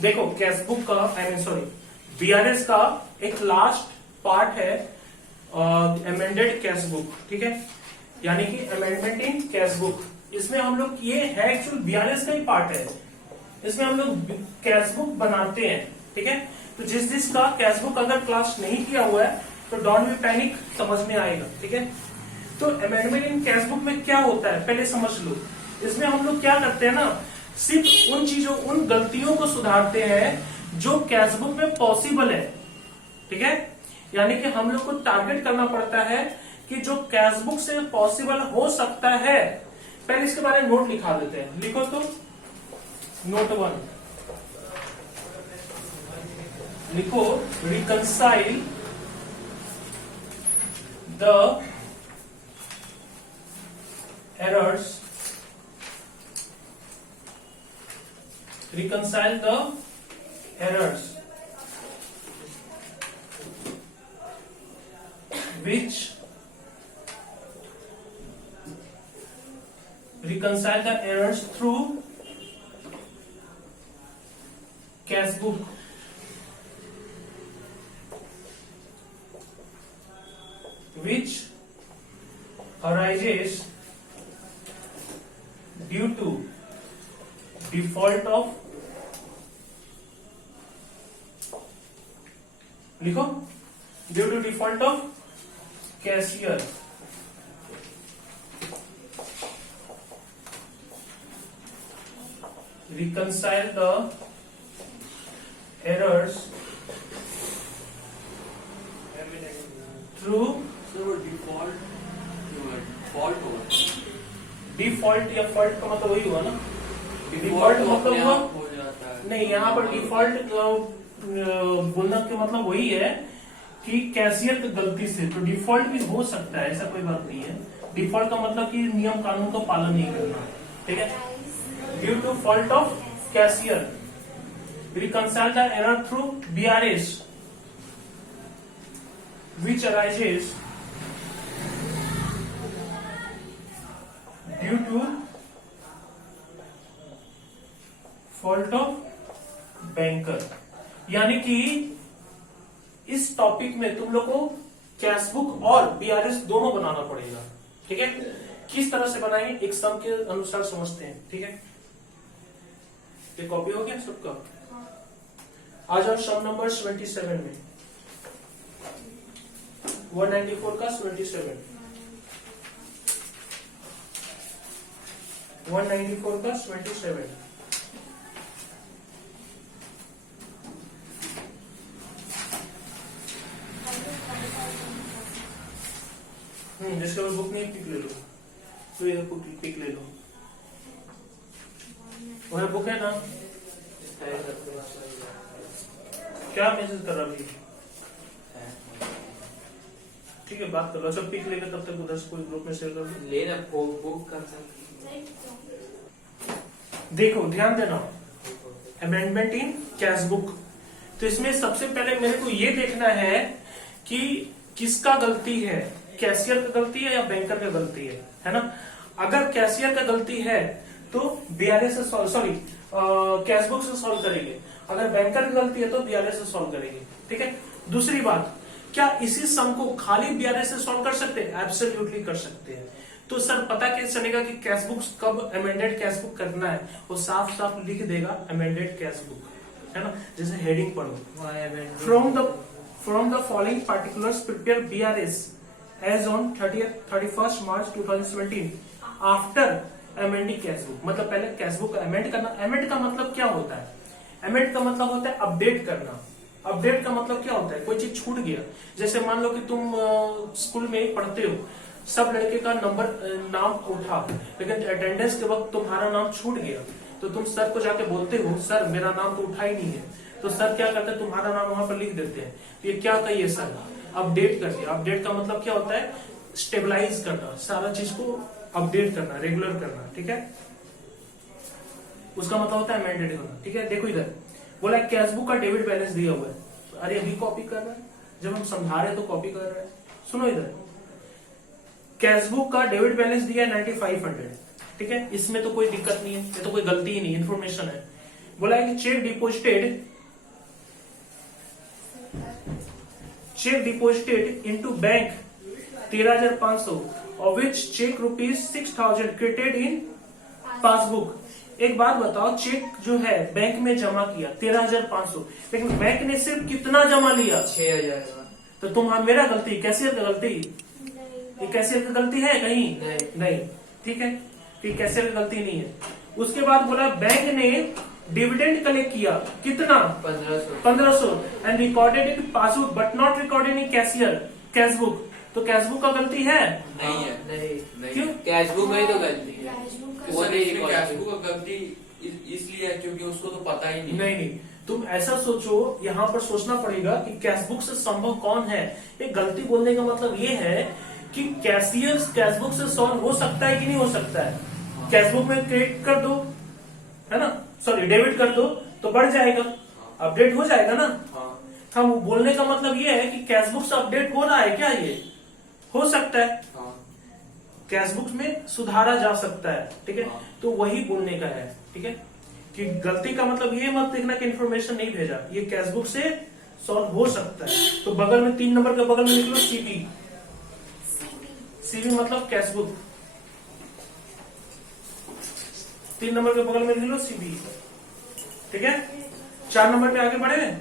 देखो कैशबुक का बीआरएस का एक लास्ट पार्ट है अमेंडेड कैशबुक, ठीक है, यानी कि अमेंडमेंट इन कैशबुक। इसमें हम लोग ये है एक्चुअल बीआरएस का ही पार्ट है, इसमें हम लोग कैशबुक बनाते हैं, ठीक है। तो जिस का कैशबुक अगर क्लास नहीं किया हुआ है तो डोंट बी पैनिक, समझ में आएगा, ठीक है। तो अमेंडमेंट इन कैशबुक में क्या होता है पहले समझ लो। इसमें हम लोग क्या करते हैं ना, सिर्फ उन चीजों, उन गलतियों को सुधारते हैं जो कैशबुक में पॉसिबल है, ठीक है। यानी कि हम लोग को टारगेट करना पड़ता है कि जो कैशबुक से पॉसिबल हो सकता है। पहले इसके बारे में नोट लिखा देते हैं, लिखो तो नोट 1 लिखो, reconcile the errors, reconcile the errors which reconcile the errors through cashbook which arises due to default of, लिखो, due to default of cashier, reconcile the errors through default या फॉल्ट का मतलब वही हुआ ना, डिफॉल्ट मतलब हुआ नहीं, यहाँ पर डिफॉल्ट बोलना का मतलब वही है कि कैशियर की गलती से, तो डिफॉल्ट भी हो सकता है, ऐसा कोई बात नहीं है। डिफॉल्ट का मतलब कि नियम कानून का पालन नहीं करना, ठीक है। Due to fault of cashier reconcile the error through BRS which arises due to fault of banker। यानी कि इस टॉपिक में तुम लोग को कैशबुक और बीआरएस दोनों बनाना पड़ेगा, ठीक है। किस तरह से बनाएंगे एक सम के अनुसार समझते हैं, ठीक है। ये कॉपी हो गया सबका। आ जाओ सम नंबर 27 में, 194 का 27, 194 का 27। जिसके पास बुक नहीं पिक ले लो, तो ये पिक ले लो, वह बुक है ना। क्या मैसेज कर रहा है, ठीक है, बात कर लो। अच्छा पिक लेकर तब तक उधर से कोई ग्रुप में शेयर कर लो, लेना बुक कर सकते। देखो ध्यान देना, अमेंडमेंट इन कैशबुक। तो इसमें सबसे पहले मेरे को ये देखना है कि किसका गलती है, कैशियर का गलती है या बैंकर का गलती है ना। अगर कैशियर का गलती है तो बीआरएस से सॉरी कैशबुक से सॉल्व करेंगे, अगर बैंकर की गलती है तो बीआरएस से सॉल्व करेंगे, ठीक है। दूसरी बात, क्या इसी सम को खाली बीआरएस से सॉल्व कर सकते हैं? एब्सोल्युटली कर सकते हैं। तो सर पता कैसे चलेगा कि कैशबुक कब अमेंडेड कैशबुक करना है? वो साफ साफ लिख देगा अमेंडेड कैशबुक, है ना। जैसे हेडिंग पढ़ो, from the following particulars prepare BRS as on 31st March 2017 after amending cashbook. मतलब पहले कैशबुक अमेंड करना। अमेंड का मतलब क्या होता है? अमेंड का मतलब होता है अपडेट करना। अपडेट का मतलब क्या होता है? कोई चीज छूट गया, जैसे मान लो कि तुम स्कूल में पढ़ते हो, सब लड़के का नाम उठा, लेकिन अटेंडेंस के वक्त तुम्हारा नाम छूट गया, तो तुम सर को जाके बोलते हो सर मेरा नाम तो उठा ही नहीं है। तो सर क्या करते हैं, तुम्हारा नाम वहां पर लिख देते हैं। तो ये क्या कहिए सर, अपडेट कर दिया। अपडेट का मतलब क्या होता है? स्टेबलाइज करना, सारा चीज को अपडेट करना, रेगुलर करना, ठीक है। उसका मतलब होता है अमेंडेड होना, ठीक है। देखो इधर बोला कैशबुक का डेबिट बैलेंस दिया हुआ है। अरे अभी कॉपी कर रहा है, जब हम समझा रहे तो कॉपी कर रहा है। सुनो इधर, कैशबुक का डेबिट बैलेंस दिया है 9500, ठीक है। इसमें तो कोई दिक्कत नहीं है, ये तो कोई गलती ही नहीं, इन्फॉर्मेशन है। बोला है कि चेक डिपोजिटेड इनटू बैंक 13,500 और विच चेक ₹6,000 क्रेडिटेड इन पासबुक। एक बात बताओ, चेक जो है बैंक में जमा किया 13,500, लेकिन बैंक ने सिर्फ कितना जमा लिया? 6,000। तो मेरा गलती, कैशियर की गलती? ये कैशियर की गलती है कहीं? नहीं। ठीक है, ये कैशियर की गलती नहीं है। उसके बाद बोला बैंक ने डिविडेंड कलेक्ट किया कितना? 1500 and recorded in passbook but not recorded in cashbook. तो कैशबुक का गलती है? नहीं। क्यों? कैशबुक में तो गलती है, वो नहीं रिकॉर्ड। कैशबुक का गलती इसलिए है क्योंकि उसको तो पता ही नहीं। तुम ऐसा सोचो, यहाँ पर सोचना पड़ेगा कि कैशबुक से संभव कौन है। एक गलती बोलने का मतलब ये है कि कैशियर कैशबुक से सॉल्व हो सकता है कि नहीं हो सकता है। कैशबुक में क्रेडिट कर दो, है ना, सॉरी डेबिट कर दो तो बढ़ जाएगा, अपडेट हो जाएगा ना। हम बोलने का मतलब ये है कि कैशबुक से अपडेट हो रहा है क्या? ये हो सकता है, कैशबुक में सुधारा जा सकता है। ठीक है, तो वही बोलने का है। ठीक है, कि गलती का मतलब ये मत देखना कि इन्फॉर्मेशन नहीं भेजा, ये कैशबुक से सॉल्व हो सकता है। तो बगल में 3 नंबर के बगल में लिख लो सीबी। सीबी मतलब कैशबुक। 3 नंबर के बगल में लिख लो सीबी। ठीक है, 4 नंबर पे आगे बढ़े।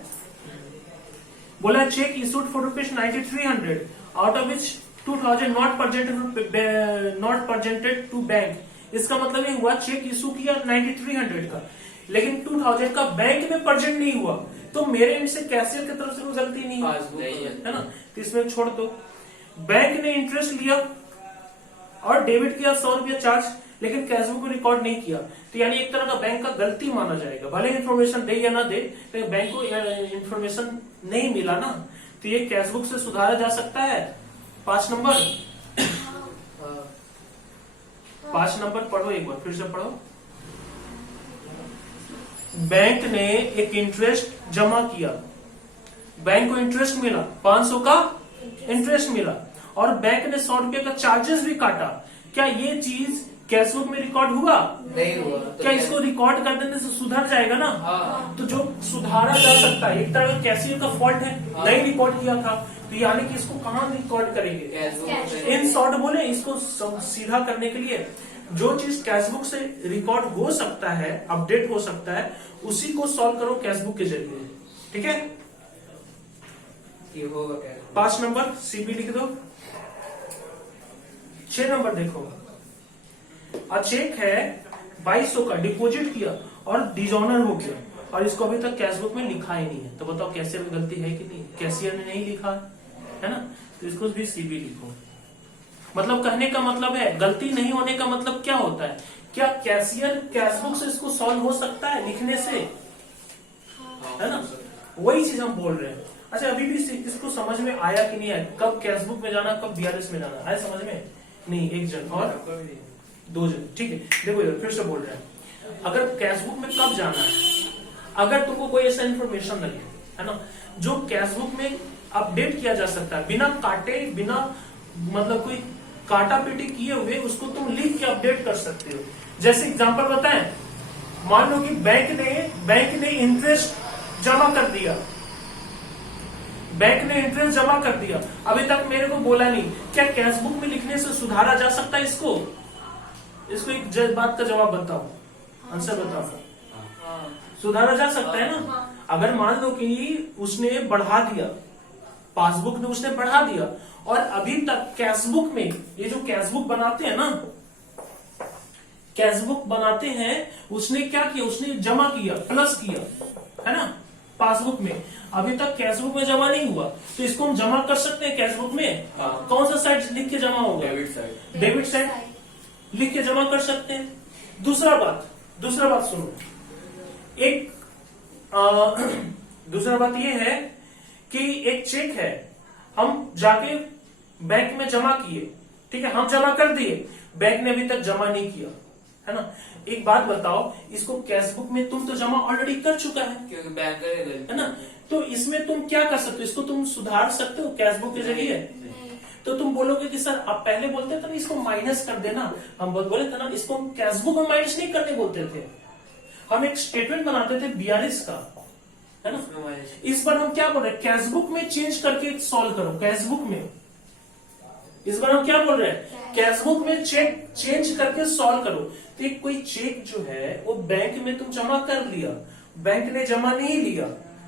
बोला cheque issued for ₹9300 out of which 2,000 not presented to bank. इसका मतलब ये हुआ चेक इशू किया 9300 का, लेकिन 2000 का बैंक में प्रेजेंट नहीं हुआ, तो मेरे एंड से कैशियर की तरफ से कोई गलती नहीं है ना, तो इसमें छोड़ दो। बैंक ने इंटरेस्ट लिया और डेबिट किया 100 रुपया चार्ज, लेकिन कैशबुक में रिकॉर्ड नहीं किया, तो यानी एक तरह का बैंक का गलती माना जाएगा। भले इन्फॉर्मेशन दे या ना दे, तो बैंक को इन्फॉर्मेशन नहीं मिला ना, तो ये कैशबुक से सुधारा जा सकता है। 5 नंबर 5 नंबर पढ़ो, एक बार फिर से पढ़ो। बैंक ने एक इंटरेस्ट जमा किया, बैंक को इंटरेस्ट मिला, 500 का इंटरेस्ट मिला, और बैंक ने 100 रुपये का चार्जेस भी काटा। क्या ये चीज कैशबुक में रिकॉर्ड हुआ? नहीं हुआ। तो क्या इसको रिकॉर्ड कर देने से सुधर जाएगा ना? तो जो सुधारा जा सकता है, एक तरह का कैशियर का फॉल्ट है, नहीं रिकॉर्ड किया था, तो यानी कि इसको कहाँ रिकॉर्ड करेंगे? इन शॉर्ट बोले इसको सीधा करने के लिए, जो चीज कैशबुक से रिकॉर्ड हो सकता है, अपडेट हो सकता है, उसी को सॉल्व करो कैशबुक के जरिए। ठीक है, 5 नंबर सीबी लिख दो। 6 नंबर देखो, चेक है 2200 का, डिपॉजिट किया और डिजॉनर हो गया, और इसको अभी तक कैशबुक में लिखा ही नहीं है, तो बताओ कैशियर में गलती है कि नहीं? कैशियर ने नहीं लिखा है ना, तो इसको भी सीबी लिखो। मतलब कहने का मतलब है, गलती नहीं होने का मतलब क्या होता है? क्या कैशियर कैशबुक से इसको सॉल्व हो सकता है लिखने से? है ना, वही चीज हम बोल रहे हैं। अच्छा, अभी भी इसको समझ में आया कि नहीं आया? कब कैशबुक में जाना, कब बीआरएस में जाना, आया समझ में? नहीं, एक जन और 2 जन। ठीक है, देखो यार फिर से बोल रहे हैं, अगर कैशबुक में कब जाना है, अगर तुमको कोई ऐसा इन्फॉर्मेशन लगे, है ना, जो कैशबुक में अपडेट किया जा सकता है बिना काटे, बिना मतलब कोई काटा पीटी किए हुए, उसको तुम लिख के अपडेट कर सकते हो। जैसे एग्जांपल बताएं, मान लो कि बैंक ने इंटरेस्ट जमा कर दिया, बैंक ने इंटरेस्ट जमा कर दिया, अभी तक मेरे को बोला नहीं, क्या कैशबुक में लिखने से सुधारा जा सकता है इसको? एक बात का जवाब बताओ, आंसर बताओ। सुधारा जा सकता है ना? अगर मान लो कि उसने बढ़ा दिया, पासबुक में उसने बढ़ा दिया, और अभी तक कैशबुक में, ये जो कैशबुक बनाते हैं ना, कैशबुक बनाते हैं, उसने क्या किया? उसने जमा किया, प्लस किया, है ना, पासबुक में, अभी तक कैशबुक में जमा नहीं हुआ, तो इसको हम जमा कर सकते हैं कैशबुक में। कौन सा साइड लिख के जमा होगा? डेबिट साइड लिख के जमा कर सकते हैं। दूसरा बात सुनो, एक दूसरा बात यह है कि एक चेक है, हम जाके बैंक में जमा किए, ठीक है, हम जमा कर दिए, बैंक ने अभी तक जमा नहीं किया, है ना। एक बात बताओ, इसको कैशबुक में तुम तो जमा ऑलरेडी कर चुका है, क्योंकि बैंक है ना, तो इसमें तुम क्या कर सकते हो? इसको तुम सुधार सकते हो कैशबुक के जरिए? तो तुम बोलोगे कि सर आप पहले बोलते थे ना इसको माइनस कर देना, हम बोले थे ना इसको हम कैशबुक में माइनस नहीं करने बोलते थे, हम एक स्टेटमेंट बनाते थे 42 का, है ना। उसमें माइनस इस बार हम क्या बोल रहे हैं, कैशबुक में चेंज करके सॉल्व करो, कैशबुक में। इस बार हम क्या बोल रहे हैं, कैशबुक में चेक चेंज करके सॉल्व करो। तो एक कोई चेक जो है वो बैंक में तुम जमा कर लिया, बैंक ने जमा नहीं लिया,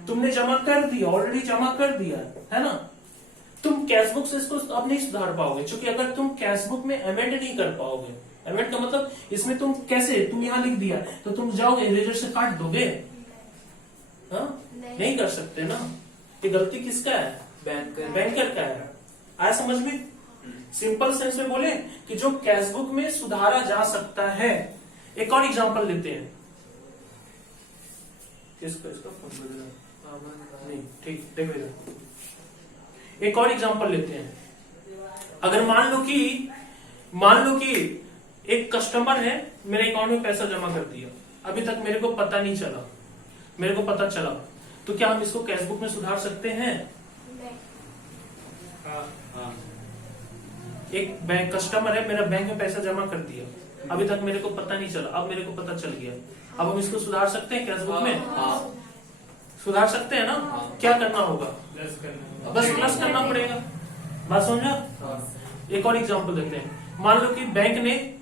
तुमने जमा कर दिया, ऑलरेडी जमा कर दिया, है ना। तुम कैशबुक से इसको अब नहीं सुधार पाओगे, क्योंकि अगर तुम कैशबुक में अमेंड नहीं कर पाओगे, अमेंड का मतलब इसमें तुम कैसे, तुम यहां लिख दिया तो तुम जाओगे इरेजर से काट दोगे, हाँ नहीं कर सकते ना। ये गलती किसका है, बैंकर का है। आया समझ में। सिंपल सेंस में बोले कि जो कैशबुक में सुधारा जा सकता है। एक और एग्जांपल लेते हैं, इसका नहीं ठीक, देखो इधर एक और एग्जांपल लेते हैं। अगर मान लो कि एक कस्टमर है, मेरे अकाउंट में पैसा जमा कर दिया, अभी तक मेरे को पता नहीं चला, मेरे को पता चला, तो क्या हम इसको कैशबुक में सुधार सकते हैं? हाँ। एक बैंक कस्टमर है, मेरा बैंक में पैसा जमा कर दिया, अभी तक मेरे को पता नहीं चला, अब मेरे को पता चल गया, अब हम इसको सुधार सकते हैं कैशबुक में? हाँ। सुधार सकते हैं ना। क्या करना होगा, बस प्लस करना पड़ेगा। बात समझा। एक और एग्जांपल देते हैं। मान लो कि बैंक ने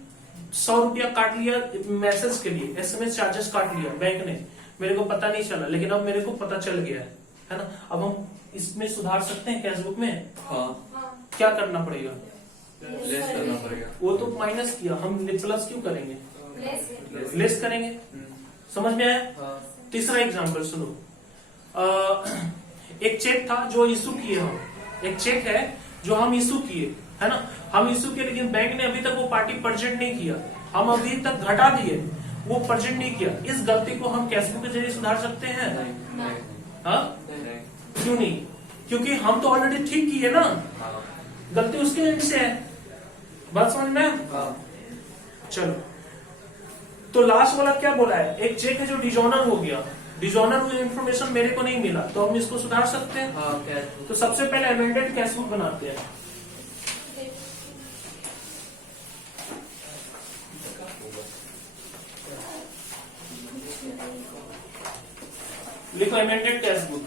100 रुपया काट लिया मैसेज के लिए, SMS चार्जेस काट लिया बैंक ने, मेरे को पता नहीं चला, लेकिन अब मेरे को पता चल गया है ना। अब हम इसमें सुधार सकते हैं कैशबुक में? हाँ। क्या करना पड़ेगा? लेस करना पड़ेगा। वो तो माइनस किया, हम प्लस क्यों करेंगे, लेस करेंगे। समझ में आया। तीसरा एग्जांपल सुनो। एक चेक था जो इशू किए हम, एक चेक है जो हम इशू किए, है ना। हम इशू किए, लेकिन बैंक ने अभी तक वो पार्टी प्रेजेंट नहीं किया, हम अभी तक घटा दिए, वो प्रेजेंट नहीं किया। इस गलती को हम कैशबुक के जरिए सुधार सकते हैं? हाँ, क्यों नहीं? क्योंकि हम तो ऑलरेडी ठीक किए ना, गलती उसके एंड से है। बात समझ में। चलो, तो लास्ट वाला क्या बोला है, एक चेक है जो डिजॉनर हो गया, डिजॉनर हुई इन्फॉर्मेशन मेरे को नहीं मिला, तो हम इसको सुधार सकते हैं। हाँ, तो सबसे पहले अमेंडेड कैशबुक बनाते हैं। लिखो अमेंडेड कैशबुक।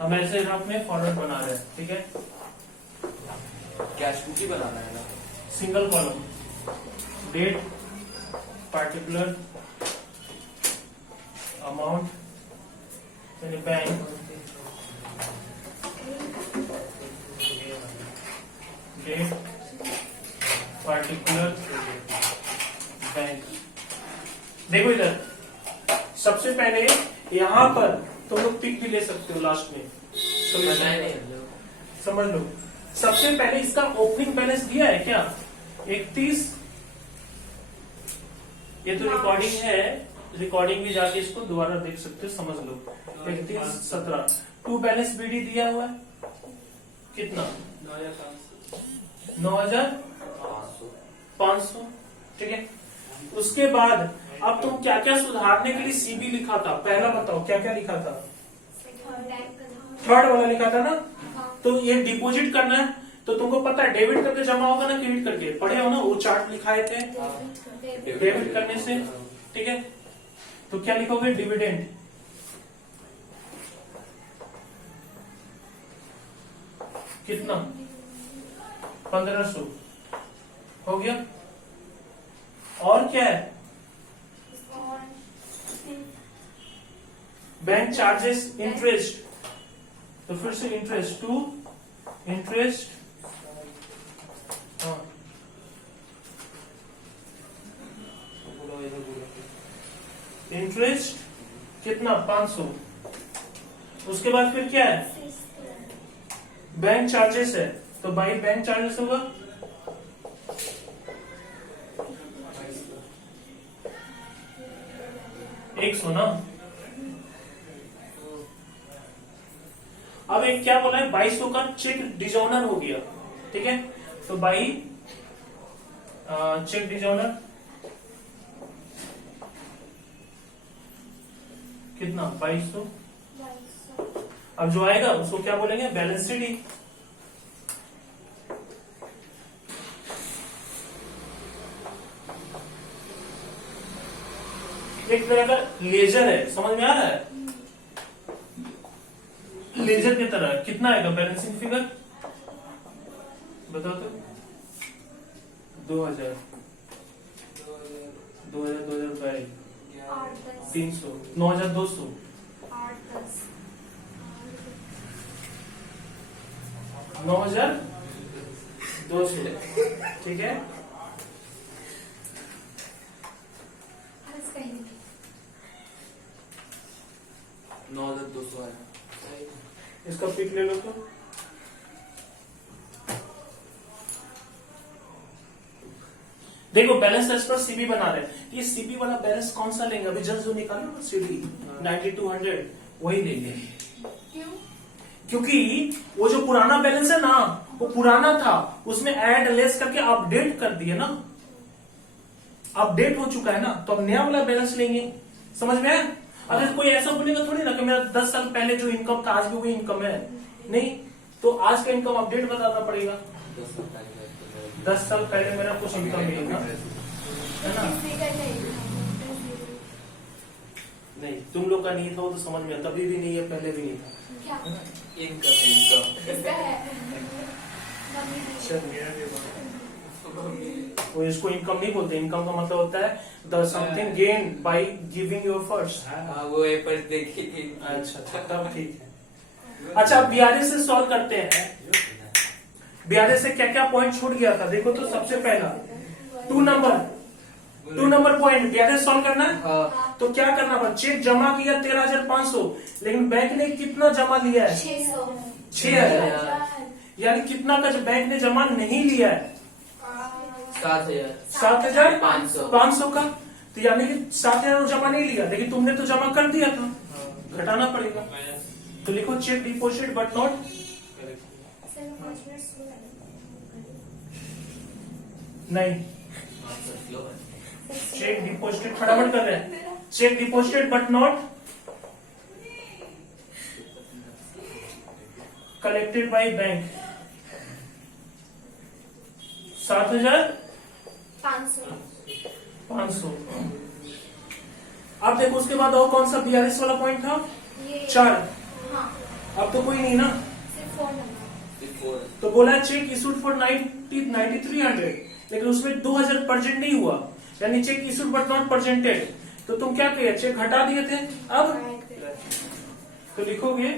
हम ऐसे रफ में फॉर्मेट बना रहे हैं, ठीक है। कैशबुक ही बनाना है ना। Single column, date, particular amount यानी बैंक, डेट, पार्टिकुलर बैंक। देखो इधर, सबसे पहले यहां पर तुम लोग पिक भी ले सकते हो लास्ट में, समझ लो। सबसे पहले इसका ओपनिंग बैलेंस दिया है क्या, 31। ये तो रिकॉर्डिंग है, रिकॉर्डिंग भी जाके इसको दोबारा देख सकते हो, समझ लो। 31,17। टू बैलेंस बीडी दिया हुआ है कितना, 9,500, ठीक है। उसके बाद अब तुम क्या क्या सुधारने के लिए सीबी लिखा था, पहला बताओ क्या क्या लिखा था? थर्ड वाला लिखा था ना। तो ये डिपॉजिट करना है, तो तुमको पता है डेबिट करके जमा होगा ना क्रेडिट करके, पढ़े हो ना, वो चार्ट लिखाए थे डेबिट करने से, ठीक है। तो क्या लिखोगे, डिविडेंड, कितना, 1500 हो गया। और क्या है, बैंक चार्जेस, इंटरेस्ट, तो फिर से इंटरेस्ट, टू इंटरेस्ट, इंटरेस्ट कितना, 500। उसके बाद फिर क्या है, बैंक चार्जेस है, तो बाई बैंक चार्जेस होगा 100 ना। अब एक क्या बोला है, 2200 का चेक डिजॉनर हो गया, ठीक है। तो बाई चेक डिजॉनर कितना 2200। अब जो आएगा उसको क्या बोलेंगे, बैलेंस शीट ही। एक तरह का लेजर है, समझ में आ रहा है? लेजर की तरह कितना आएगा बैलेंसिंग फिगर, बताओ तो। 2000 22 300 9200 9200, ठीक है। नौ 9,200 है। इसका पिक ले लो तो। देखो बैलेंस एज पर सीबी बना रहे हैं, ये सीबी वाला बैलेंस कौन सा लेंगे, अभी जस्ट जो निकाले ना सीडी 9200 वही लेंगे। क्योंकि वो जो पुराना बैलेंस है ना, वो पुराना था, उसमें ऐड लेस करके अपडेट कर दिए ना, अपडेट हो चुका है ना, तो अब नया वाला बैलेंस लेंगे, समझ में आया? अगर कोई ऐसा बोलेगा थोड़ी ना कि मेरा 10 साल पहले जो इनकम था आज भी वही इनकम है, नहीं, तो आज का इनकम अपडेट बताना पड़ेगा। 10 साल पहले मेरा कुछ इनकम नहीं था, है ना? नहीं, तुम लोग का नहीं था वो तो समझ में, तभी भी नहीं है, पहले भी नहीं था। इनकम वो इसको इनकम नहीं बोलते, इनकम का मतलब होता है the something gain by giving your first. वो एफर्ट देखी थी। अच्छा, तब ठीक है। अच्छा, बीआरएस से सॉल्व करते हैं। बीआरएस से क्या क्या पॉइंट छूट गया था, देखो तो। सबसे पहला 2 नंबर पॉइंट बीआरएस सॉल्व करना है, तो क्या करना पड़ा, चेक जमा किया 13,500, लेकिन बैंक ने कितना जमा लिया है, 6,000, यानी कितना का बैंक ने जमा नहीं लिया है, 7,500 का, तो यानी कि 7,000 जमा नहीं लिया, लेकिन तुमने तो जमा कर दिया था, घटाना पड़ेगा। तो लिखो चेक डिपॉजिट बट नॉट, नहीं, चेक डिपॉजिटेड फटाफट कर रहे हैं, check deposited but not collected by bank, 7,500। अब देखो उसके बाद और कौन सा बीआरएस वाला पॉइंट था, 4। अब तो कोई नहीं ना, तो बोला चेक इशूड फॉर 9300, लेकिन उसमें 2000 परसेंट नहीं हुआ, यानी चेक इशूड बट नॉट परसेंटेड, तो तुम क्या कहिए, चेक घटा दिए थे। अब तो लिखोगे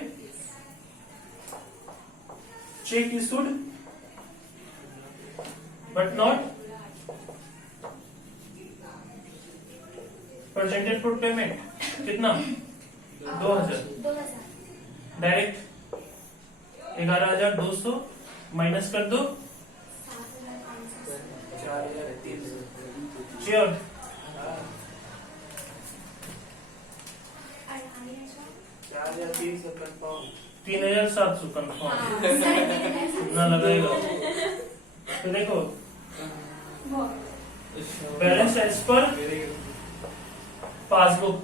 check issued but not percentage for payment, कितना, 2000, डायरेक्ट 11,200 माइनस कर दो, 4,300, 3,700 कंफर्म ना लगाएगा। तो देखो बैलेंस एज पर पासबुक,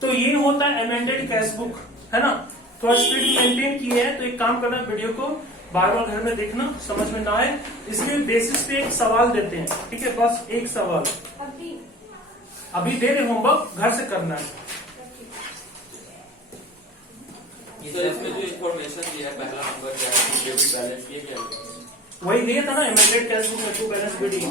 तो ये होता है अमेंडेड कैश बुक, है ना। थोड़ा स्पीड मेंटेन किए हैं, तो एक काम करना, वीडियो को बार बार घर में देखना, समझ में ना आए इसलिए बेसिस पे एक सवाल देते हैं, ठीक है, बस एक सवाल अभी दे रहे, होमवर्क घर से करना है। तो इसमें जो इन्फॉर्मेशन दिया है, पहला नंबर क्या है, डेबिट बैलेंस, ये क्या है, वही दिया था ना अमेंडेड कैश बुक में, टू बैलेंस बिडिंग।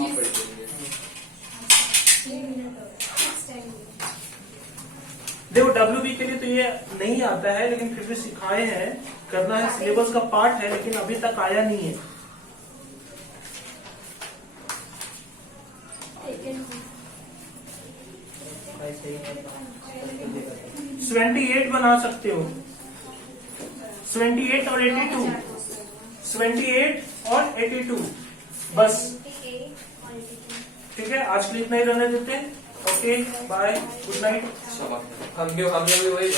देखो WB के लिए तो ये नहीं आता है, लेकिन फिर भी सिखाए हैं, करना है, सिलेबस का पार्ट है, लेकिन अभी तक आया नहीं है। 28 बना सकते हो, 28 और 82, 28 और 82 बस, ठीक है। आज के लिए इतना ही रहने देते हैं। Okay, bye, good night. हम भी वही